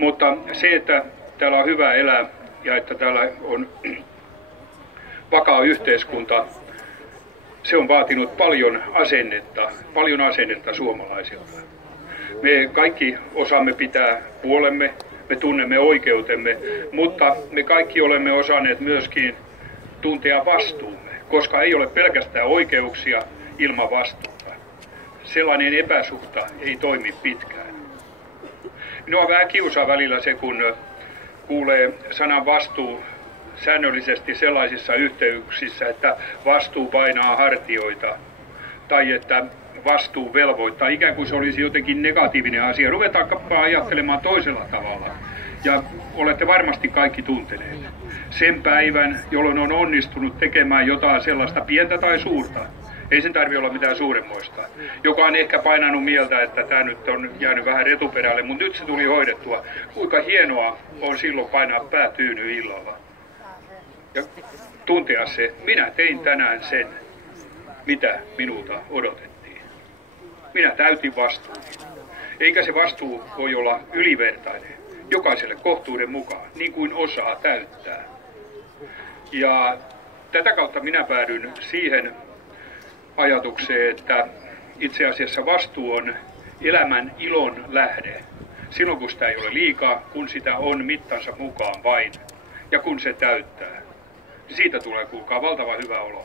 Mutta se, että täällä on hyvä elää ja että täällä on vakaa yhteiskunta, se on vaatinut paljon asennetta suomalaisilta. Me kaikki osaamme pitää puolemme, me tunnemme oikeutemme, mutta me kaikki olemme osanneet myöskin tuntea vastuumme, koska ei ole pelkästään oikeuksia ilman vastuuta. Sellainen epäsuhta ei toimi pitkään. Minua vähän kiusaa välillä se, kun kuulee sanan vastuu säännöllisesti sellaisissa yhteyksissä, että vastuu painaa hartioita tai että vastuu velvoittaa, ikään kuin se olisi jotenkin negatiivinen asia. Ruvetaanpa ajattelemaan toisella tavalla. Ja olette varmasti kaikki tunteneet sen päivän, jolloin on onnistunut tekemään jotain sellaista pientä tai suurta. Ei sen tarvitse olla mitään suuremmoista. Joka on ehkä painanut mieltä, että tämä nyt on jäänyt vähän retuperälle, mutta nyt se tuli hoidettua. Kuinka hienoa on silloin painaa pää tyyny illalla. Ja tuntea se, minä tein tänään sen, mitä minulta odotettiin. Minä täytin vastuuni. Eikä se vastuu voi olla ylivertainen. Jokaiselle kohtuuden mukaan, niin kuin osaa täyttää. Ja tätä kautta minä päädyn siihen ajatukseen, että itse asiassa vastuu on elämän ilon lähde. Silloin kun sitä ei ole liikaa, kun sitä on mittansa mukaan vain ja kun se täyttää. Siitä tulee, kuulkaa, valtava hyvä olo.